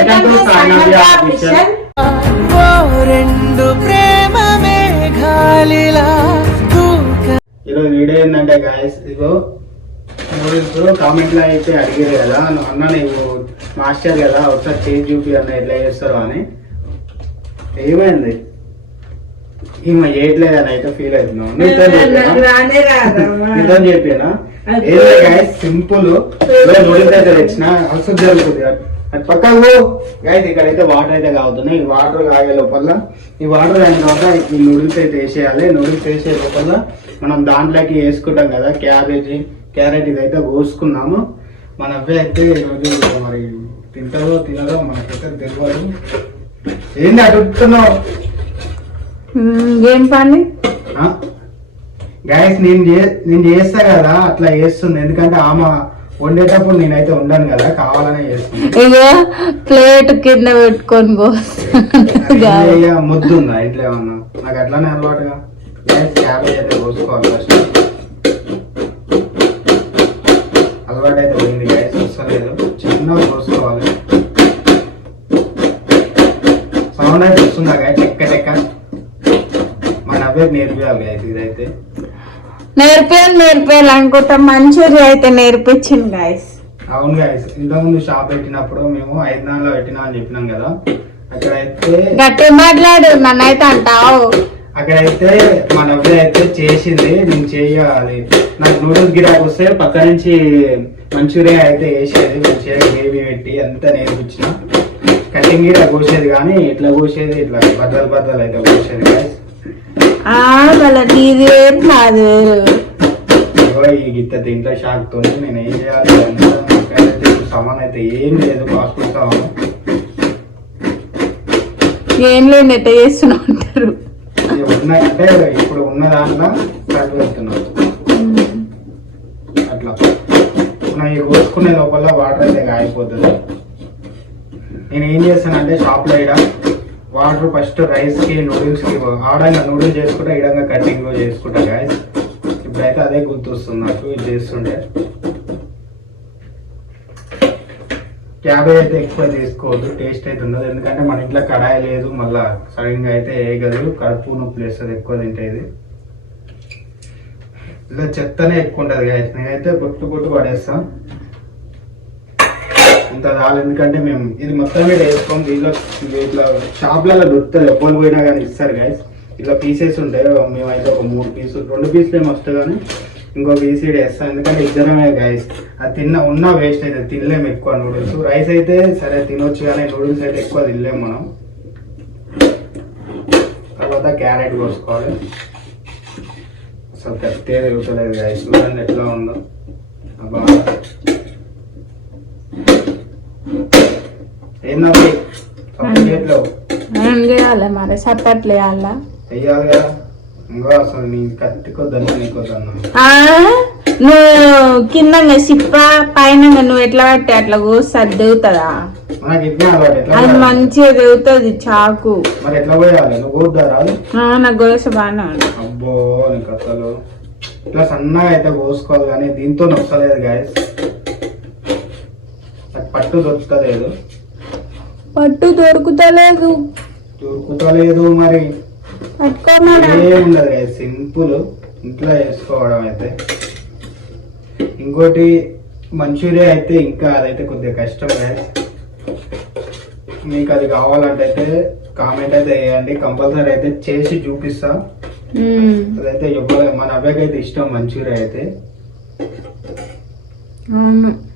Welcome to Sainath official. ఈరోజు video ఏంటంటే guys, ఇగో noodles comment లో అయితే అడిగారు కదా, అన్న నీవు మాస్టర్ కదా ఒకసారి చేసి చూపి అన్న ఎట్లా చేస్తారు అని. ఏమైంది ఈమె చేయట్లేదని అయితే ఫీల్ అవుతున్నావు. నిజం చెప్పానా? ఏదో గాయస్ సింపుల్ నూడిల్స్ అయితే తెచ్చిన అవసరం జరుగుతుంది. అది పక్కకు గాయస్ ఇక్కడైతే వాటర్ అయితే కాగుతున్నాయి. ఈ వాటర్ కాగే లోపల ఈ వాటర్ అయిన తర్వాత ఈ నూడిల్స్ అయితే వేసేయాలి. నూడిల్స్ వేసే లోపల మనం దాంట్లోకి వేసుకుంటాం కదా క్యారెట్ ఇదైతే కోసుకున్నాము. మన అబ్బాయి అయితే ఈరోజు మరి తింటారో తినదో మనకైతే తెలియదు. ఏంది అడుగుతున్నావు? ఏం పని గాయస్ నేను చేస్తా కదా అట్లా చేస్తుంది. ఎందుకంటే ఆమె వండేటప్పుడు నేనైతే ఉండను కదా, కావాలనే చేస్తుంది. ఇక ప్లేట్ కింద పెట్టుకొని ముద్దు ఉందా ఇంట్లో ఏమన్నా? నాకు అట్లానే అలవాటుగా. క్యాబేజ్ అయితే కోసుకోవాలి ఫస్ట్. అలవాటు అయితే పోయింది గ్యాస్, వస్తలేదు. చిన్నగా కోసుకోవాలి. సౌండ్ అయితే వస్తుందా గ్యాస్? టెక్క మన అబ్బాయికి నేర్పియాలి గ్యాస్. ఇదైతే నేర్పియాలి అనుకుంటా. మంచూరియా అయితే నేర్పించింది గాయస్. అవును గాయస్, ఇంతకుముందు షాప్ పెట్టినప్పుడు మేము 5 నెలల్లో పెట్టినా అని చెప్పినాం కదా. అక్కడైతే గట్టి మాట్లాడు, నన్నైతే అంటావు. అక్కడైతే మన అబ్బాయి అయితే చేసింది, నేను చేయాలి. నాకు నూడిల్స్ గిరాకు వస్తే పక్క నుంచి మంచూరియా అయితే వేసేది. మంచిగా గ్రేవీ పెట్టి అంతా నేర్పించిన. కటింగ్ గిరా కోసేది కానీ ఇట్లా కోసేది, ఇట్లా బద్దలు అయితే కోసేది గాయస్. నీది వేరు నాది వేరు. ఈ గిత్త తింటే షాక్ తో నేను ఏం చేయాలి? సామాన్ అయితే ఏం లేదు, పాస్పోర్ట్ సామాన్ ఏం లేదు. ఎట్ట చేస్తున్నా అంటారు. ఉన్నాయంటే ఇప్పుడు ఉన్న దాంట్లో కట్ పెడుతున్నాం అట్లా. ఈ కోసుకునే లోపల వాటర్ అయితే కాగిపోతుంది. నేను ఏం చేస్తానంటే షాప్లో వేయడం వాటర్ ఫస్ట్ రైస్కి నూడిల్స్కి ఆడంగా నూడిల్స్ చేసుకుంటా, ఇడంగా కటింగ్ చేసుకుంటా గాయస్. ఇప్పుడైతే అదే గుర్తొస్తుంది నాకు ఇది చేస్తుంటే. క్యాబేజ్ అయితే ఎక్కువ తీసుకోవద్దు, టేస్ట్ అయితే ఉండదు. ఎందుకంటే మన ఇంట్లో కడాయి లేదు, మళ్ళీ సడన్గా అయితే వేయగదు, కడుపు నొప్పి వేస్తుంది ఎక్కువ తింటే. ఇది ఇలా చెత్తనే ఎక్కువ ఉంటుంది గాయస్. నేనైతే పొట్టు పడేస్తాం ఇంత చాలు. ఎందుకంటే మేము ఇది మొత్తం మీద వేసుకోం. దీనిలో ఇట్లా షాప్లలో దొరుకుతుంది, ఎప్పుడు పోయినా కానీ ఇస్తారు గాయస్. ఇట్లా పీసెస్ ఉంటాయి. మేమైతే ఒక 3 పీసులు 2 పీసులు ఏమి వస్తాయి కానీ ఇంకో పీస్ వేస్తాం. ఎందుకంటే ఇద్దరమే గాయస్. అది ఉన్న వేస్ట్ అయితే తినలేము ఎక్కువ నూడిల్స్. రైస్ అయితే సరే తినొచ్చు కానీ నూడిల్స్ అయితే ఎక్కువ తినలేము మనం. తర్వాత క్యారెట్ కోసుకోవాలి. అసలు కత్తే తిరుగుతలేదు గాయస్. చూడండి ఎట్లా ఉందో. అబ్బా ఏందండి చేతిలో ఏం చేయాలి మరి? సప్పట్లు వేయాలా? వెయ్యాలి కదా. ఇంకో అసలు నీ కత్తికొద్దన్నా నీకొద్దన్నా. నువ్వు కింద సిప్ప పైన నువ్వు ఎట్లా పట్టి అట్లా కోస్తే దిగుతుందా? నాకు ఇట్లా అలవాటు. అది మంచిగా దిగుతుంది చాకు. మరి ఎట్లా పోయాలి? నువ్వు కోద్దారా? నాకు కోస బాగానే ఉంది. అబ్బో నీకు అసలు ఇట్లా సన్నగా అయితే కోసుకోవాలి కానీ దీంతో నొక్కలేదు గాయస్. పట్టు దొరుకుతలేదు. పట్టు దొరుకుతలేదు మరి ఏముండదు గాయస్. సింపుల్ ఇంట్లో వేసుకోవడం అయితే. ఇంకోటి మంచూరియా అయితే ఇంకా అదైతే కొద్దిగా కష్టం గాయస్. మీకు అది కావాలంటే అయితే కామెంట్ అయితే వేయండి, కంపల్సరీ అయితే చేసి చూపిస్తా. అదైతే మన అబ్బాయికి అయితే ఇష్టం మంచూరియా అయితే.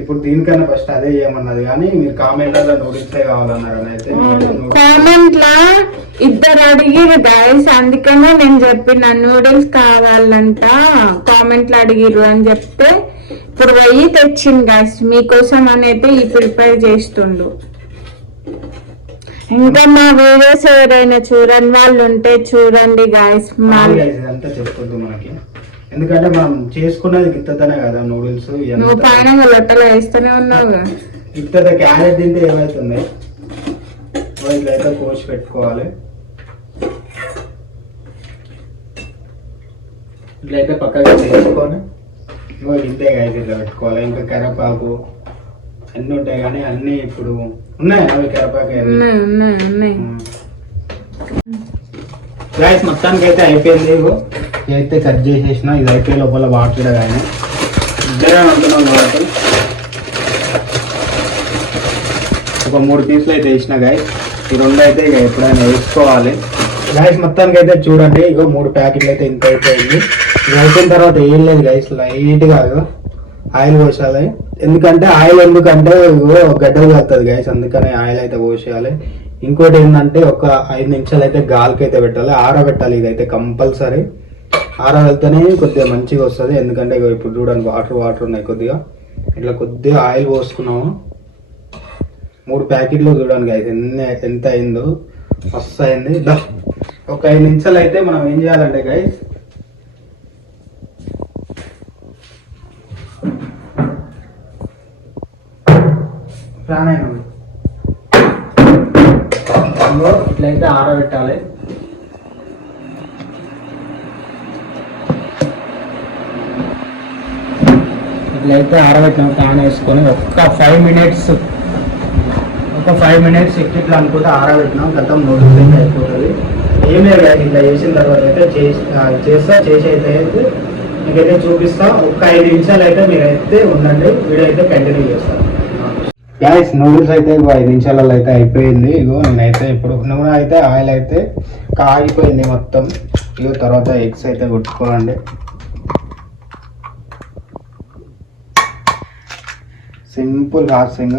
ఇప్పుడు దీనికన్నా ఫస్ట్ అదే చేయమన్నది కానీ మీరు కామెంట్లలో నూడిల్స్ కావాలన్నారు అని అయితే. కామెంట్ లా ఇద్దరు అడిగిరు గాయస్, అందుకనే నేను చెప్పిన నూడిల్స్ కావాలంట కామెంట్ లో అడిగిరు అని చెప్తే ఇప్పుడు పోయి తెచ్చింది గాయస్. మీకోసం అనేది ఈ ప్రిపేర్ చేస్తుండు. ఇంకా మా వీడియోస్ ఎవరైనా చూడండి వాళ్ళు ఉంటే చూడండి గాయస్. అంతా చెప్పొద్దు మనకి, ఎందుకంటే మనం చేసుకున్నది గిత్తనే కదా నూడిల్స్. నువ్వు పైన లొట్టలు వేస్తూనే ఉన్నావు. గిత్త క్యారెట్ తింటే ఏమవుతుంది? ఇట్లయితే కోసి పెట్టుకోవాలి. ఇట్లయితే పక్కగా చేసుకొని ఇంతే కాయ ఇట్లా పెట్టుకోవాలి. ఇంకా కరివేపాకు అన్ని ఉంటాయి కానీ అన్ని ఇప్పుడు ఉన్నాయి అవి కరివేపాకు ఉన్నాయి. గైస్ మొత్తానికి అయితే అయిపోయింది. ఇదైతే కట్ చేసేసిన, ఇది అయిపోయే లోపల వాటర్ కానీ ఇద్దరే ఉంటున్నాం కాబట్టి ఒక 3 పీసులు అయితే వేసిన గైస్. ఈ 2 అయితే ఇక ఎప్పుడైనా వేసుకోవాలి గైస్. మొత్తానికి అయితే చూడండి, ఇగో 3 ప్యాకెట్లు అయితే ఇంత అయిపోయింది. ఇది అయిపోయిన తర్వాత ఏం లేదు గైస్, లైట్గా ఆయిల్ పోసాలి. ఎందుకంటే ఇగో గడ్డలు కలుతుంది గైస్, అందుకని ఆయిల్ అయితే పోసేయాలి. ఇంకోటి ఏంటంటే ఒక 5 నిమిషాలు అయితే గాలికి అయితే పెట్టాలి, ఆరబెట్టాలి. ఇదైతే కంపల్సరీ ఆరబెడితేనే కొద్దిగా మంచిగా వస్తుంది. ఎందుకంటే ఇప్పుడు చూడండి వాటర్ ఉన్నాయి, కొద్దిగా ఇట్లా కొద్దిగా ఆయిల్ పోసుకున్నాము. 3 ప్యాకెట్లు చూడండి గైస్ ఎంత అయిందో, మస్తు అయింది. ఒక 5 నిమిషాలు అయితే మనం ఏం చేయాలంటే గైస్, ఫ్యాన్ అయినా ఇట్లయితే ఆరబెట్టాలి. ఇట్లయితే ఆరబెట్టిన ఫ్యాన్ వేసుకొని ఒక 5 మినిట్స్ ఇట్లా అనుకుంటే ఆరబెట్టినాం. గతం నూడిల్స్ అయితే అయిపోతుంది. ఏం లేదు ఇట్లా చేసిన తర్వాత అయితే చేసి అయితే మీకైతే చూపిస్తా. ఒక 5 నిమిషాలు అయితే మీరైతే ఉండండి, వీడియో అయితే కంటిన్యూ చేస్తాను. గ్యాస్ నూడిల్స్ అయితే 5 నిమిషాలలో అయితే అయిపోయింది. ఇగో నేనైతే ఇప్పుడు నూనె అయితే ఆయిల్ అయితే కాగిపోయింది మొత్తం. ఇగో తర్వాత ఎగ్స్ అయితే కొట్టుకోండి. సింపుల్ ప్రాసెసింగ్,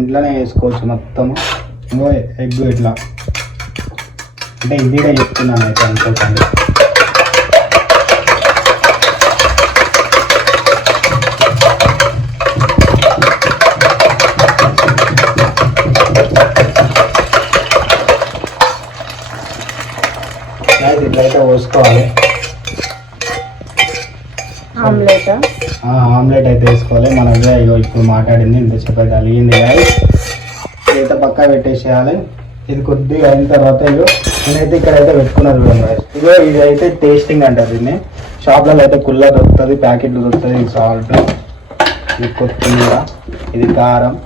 ఇంట్లోనే వేసుకోవచ్చు మొత్తము. ఇంకో ఎగ్ ఇట్లా అంటే ఈజీగా చెప్తున్నాను అయితే అనుకోకండి. ఇట్లయితే పోసుకోవాలి. ఆమ్లెట్ అయితే వేసుకోవాలి. మన ఇగో ఇప్పుడు మాట్లాడింది ఇంతసేపు అయితే అలిగింది. అయితే పక్కా పెట్టేసేయాలి. ఇది కొద్దిగా అయిన తర్వాత ఇగో నేనైతే ఇక్కడైతే పెట్టుకున్నాను చూడండి. ఇగో ఇది అయితే టేస్టింగ్ అంటారు దీన్ని. షాప్లలో అయితే కుల్ల దొరుకుతుంది, ప్యాకెట్లు దొరుకుతుంది. ఇది సాల్ట్, ఇది కొత్తిమీర, ఇది కారం,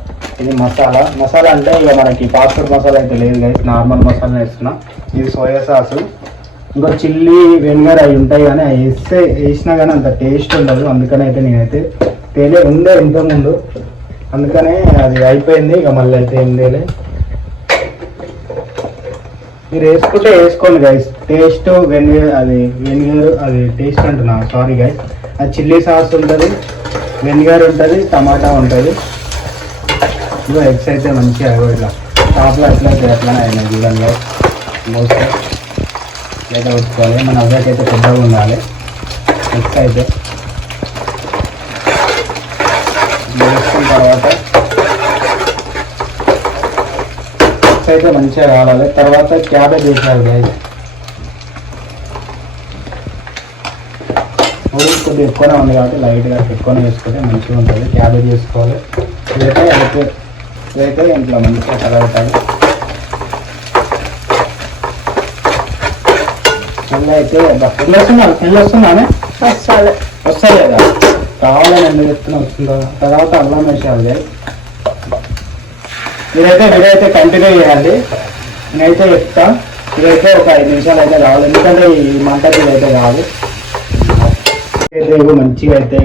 ఇది మసాలా అంటే ఇక మనకి ఫాస్ట్ ఫుడ్ మసాలా అయితే లేదు గైస్, నార్మల్ మసాలా వేస్తున్నా. ఇది సోయా సాసు, ఇంకా చిల్లీ వెనిగర్ అవి ఉంటాయి కానీ అవి వేసినా కానీ అంత టేస్ట్ ఉండదు. అందుకని అయితే నేనైతే ఉండే ఇంతకుముందు, అందుకనే అది అయిపోయింది. ఇక మళ్ళీ అయితే ఏం తేలే. మీరు వేసుకుంటే వేసుకోండి గైస్. టేస్ట్ వెనిగర్ అది టేస్ట్ అంటున్నా, సారీ గైస్. అది చిల్లీ సాస్ ఉంటుంది, వెనిగర్ ఉంటుంది, టమాటా ఉంటుంది. ఇగో ఎగ్స్ అయితే మంచిగా ఇట్లా షాప్లో ఎట్లయితే ఎట్లనే అయినాయి చూడండి. మోస్ట్ అయితే పెట్టుకోవాలి. మన అవ్వకైతే పెద్దగా ఉండాలి. ఎగ్స్ అయితే వేసుకున్న తర్వాత ఎగ్స్ అయితే మంచిగా కావాలి. తర్వాత క్యాబేజ్ వేసాలి గైస్. నూడిల్స్ కొద్దిగా ఎక్కువనే ఉంది కాబట్టి లైట్గా ఎక్కువనే వేసుకుంటే మంచిగా ఉంటుంది. క్యాబేజ్ వేసుకోవాలి. ఇదైతే ఇంట్లో మంచిగా కలగటాలి. అయితే స్మెల్ వస్తున్నానే వస్తాయి కదా, కావాలని ఎందుకు చెప్తున్నా వస్తుందా. తర్వాత అల్లం వేసేయాలి. ఇదైతే వీడియో అయితే కంటిన్యూ చేయాలి. నేనైతే చెప్తా. ఇదైతే ఒక 5 నిమిషాలు అయితే కావాలి, ఎందుకంటే ఈ మంటకి ఇదైతే కాదు. అయితే ఇగో మంచిగా అయితే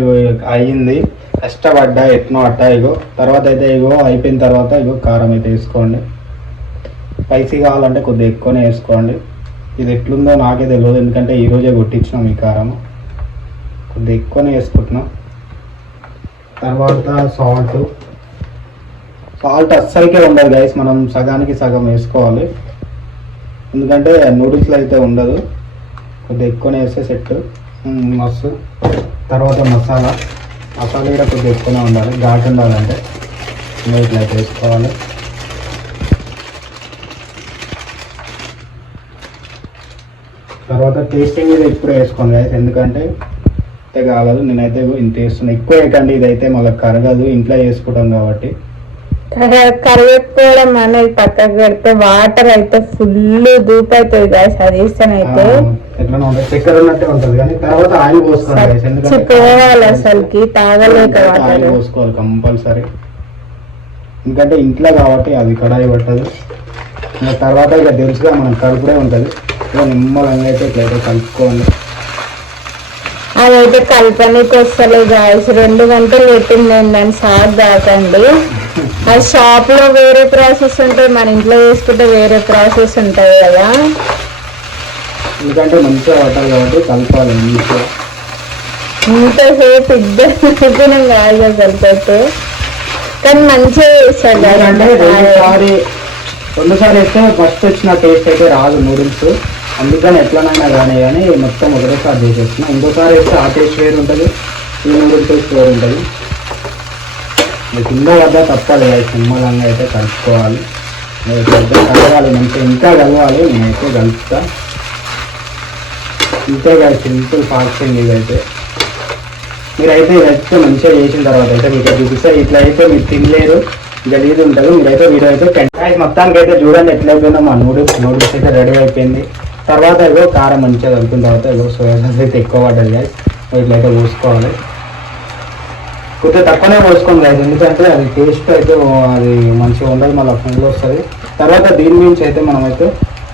అయ్యింది. కష్టపడ్డా ఎట్నో అట్టా. ఇగో తర్వాత అయితే అయిపోయిన తర్వాత కారం అయితే వేసుకోండి. స్పైసీ కావాలంటే కొద్దిగా ఎక్కువనే వేసుకోండి. ఇది ఎట్లుందో నాకే తెలియదు, ఎందుకంటే ఈరోజే కొట్టించినాం ఈ కారం. కొద్దిగా ఎక్కువనే వేసుకుంటున్నాం. తర్వాత సాల్ట్ అస్సలకే ఉండదు గైస్, మనం సగానికి సగం వేసుకోవాలి. ఎందుకంటే నూడిల్స్లో అయితే ఉండదు. కొద్దిగా ఎక్కువనే వేస్తే సెట్ మస్తు. తర్వాత మసాలా కూడా కొద్దిగా ఎక్కువనే ఉండాలి, ఘాటు ఉండాలంటే ఇట్లయితే వేసుకోవాలి. తర్వాత టేస్టింగ్ ఇది ఇప్పుడే వేసుకోండి గైస్, ఎందుకంటే అయితే కాలేదు. నేనైతే ఇంత వేస్తున్నా. ఎక్కువ వేయకండి, ఇదైతే మళ్ళీ కరగదు, ఇంట్లో వేసుకుంటాం కాబట్టి. కరివేపుకోవడం అనేది పక్కకు పెడితే వాటర్ అయితే ఫుల్ దూపు అవుతుంది గాయస్ అది ఇస్తానైతే ఎట్లా ఉంటుంది చక్కెర ఉన్నట్టే ఉంటుంది కానీ తర్వాత ఆయిల్ పోసుకోవాలి guys. ఎందుకంటే పోవాలి అసలుకి తాగలేక ఆయిల్ వాటర్ పోసుకోవాలి కంపల్సరీ, ఎందుకంటే ఇంట్లో కాబట్టి అది కడాయి పట్టదు. ఇంకా తర్వాత ఇక తెలుసుగా మనం కలుపుడే ఉంటుంది. ఇక నిమ్మలంగా అయితే ఇట్లయితే కలుపుకోండి. అదైతే కలపనికి వస్తలే గాయస్ 2 గంటలు పెట్టింది దాన్ని సార్ దాకండి. అది షాప్ లో వేరే ప్రాసెస్ ఉంటుంది, మన ఇంట్లో వేసుకుంటే వేరే ప్రాసెస్ ఉంటుంది కదా. ఎందుకంటే మంచిగా పట్టాలి కాబట్టి కలపాలి మంచిగా. ఇంతసేపు ఇద్దరు కాదు కలిపైతే, కానీ మంచిగా వేస్తాడు ఎందుకంటే రెండుసారి వేస్తే ఫస్ట్ వచ్చిన టేస్ట్ అయితే రాదు నూడిల్స్, అందుకని ఎట్లనైనా కానీ మొత్తం ఒకటేసారి చేసేస్తున్నా. ఇంకోసారి వేస్తే ఆ టేస్ట్ వేరు ఉంటుంది, ఈ నూడిల్స్ టేస్ట్ వేరు ఉంటుంది. కింద వద్ద తప్పదు కదా, నిమ్మలంగా అయితే కలుపుకోవాలి. కలవాలి మంచిగా, ఇంకా కలవాలి. నేనైతే కలుపుతా ఇంతే కదా, సింపుల్ ఫాస్టింగ్ ఇదైతే. మీరైతే ఇదైతే మంచిగా చేసిన తర్వాత అయితే మీకు చూపిస్తే ఇట్లా అయితే మీరు తినలేరు, గలీజ్ ఉంటుంది. మీరైతే వీడియో అయితే మొత్తానికి అయితే చూడండి ఎట్లయిపోయిందో మా నూడిల్స్ అయితే రెడీ అయిపోయింది. తర్వాత ఏదో కారం మంచిగా కలుపుకున్న తర్వాత ఏదో సోయా సాస్ అయితే ఎక్కువ పడ్డది గాయస్. ఇట్లయితే పోసుకోవాలి, కొద్దిగా తక్కువనే పోసుకోండి గాయస్, ఎందుకంటే అది టేస్ట్ అయితే అది మంచిగా ఉండదు, మళ్ళీ ఫుల్ వస్తుంది. తర్వాత దీని నుంచి అయితే మనం అయితే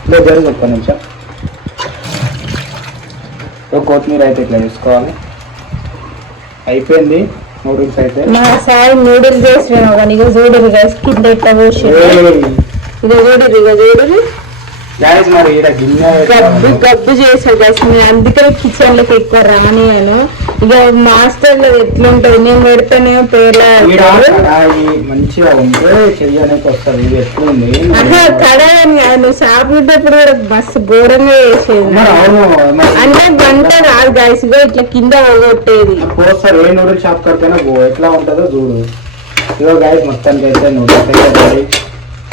ఇట్లా జరిగి ఒక్క నిమిషం కొత్తిమీర అయితే ఇట్లా వేసుకోవాలి. అయిపోయింది నూడిల్స్ అయితే. మా సార్ నూడిల్స్ చేసినాను కానీ ఇక చూడరు గైస్ కింద ఎట్లా పోసి ఇక చూడరు గాయస్. మరి ఈడ గిన్నె గబ్బు చేసాడు గైస్, నేను అందుకనే కిచెన్ లోకి ఎక్కువ రానియాను. ఇక మాస్టర్ లో ఎట్లుంటది, నేను పెడితేనేమో పేర్ల మంచిగా ఉంటే చెయ్యడానికి వస్తుంది. ఇది ఎట్లుంది కడాయని కాదు, నువ్వు సాపిటప్పుడు కూడా బస్సు ఘోరంగా చేసేది అంటే గంట కాదు గైస్, ఇగో ఇట్లా కింద పోగొట్టేది. పోస్తారు ఏ నూడిల్స్ షాప్ కడితేనే ఎట్లా ఉంటుందో చూడు. ఇగో గాయస్ మొత్తానికి అయితే నూడిల్స్ అయితే రెడీ.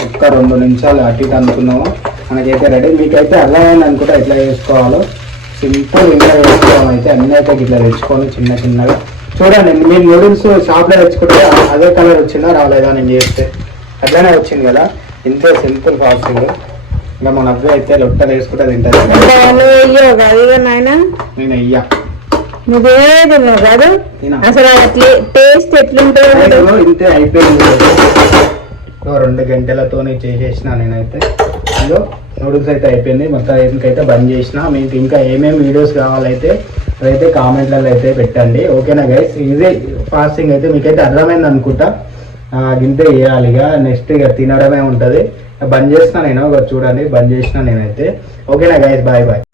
ఒక్క 2 నిమిషాలు అటు ఇటు అనుకున్నాము, మనకైతే రెడీ. మీకైతే అర్థమైంది అనుకుంటే ఎట్లా చేసుకోవాలో సింపుల్ ఇంకా వేసుకోవడం అయితే అన్నీ అయితే ఇట్లా తెచ్చుకొని చిన్నగా చూడండి. మీరు నూడిల్స్ షాప్లో తెచ్చుకుంటే అదే కలర్ వచ్చిందా రాలేదా నేను చేస్తే అట్లానే వచ్చింది కదా. ఇంతే సింపుల్ ఫాస్టింగ్. ఇంకా మన అబ్బాయి అయితే లొట్టలు వేసుకుంటే తింటుంది. నేను అయ్యా నువ్వేది కాదు అసలు అట్లే టేస్ట్ ఎట్లుంటుందో. ఇంతే అయిపోయింది. 2 గంటలతోనే చేసేసిన నేనైతే. ఇదో నూడిల్స్ అయితే అయిపోయింది. మొత్తం అయితే బంద్ చేసిన. మీకు ఇంకా ఏమేమి వీడియోస్ కావాలైతే అదైతే కామెంట్లలో అయితే పెట్టండి, ఓకేనా గైస్. ఇదే ఫాస్టింగ్ అయితే మీకైతే అర్థమైంది అనుకుంటా. గింతే వేయాలి, ఇక నెక్స్ట్ ఇక తినడమే ఉంటుంది. బంద్ చేసిన నేను చూడండి, బంద్ చేసిన నేనైతే. ఓకేనా గైస్, బాయ్ బాయ్.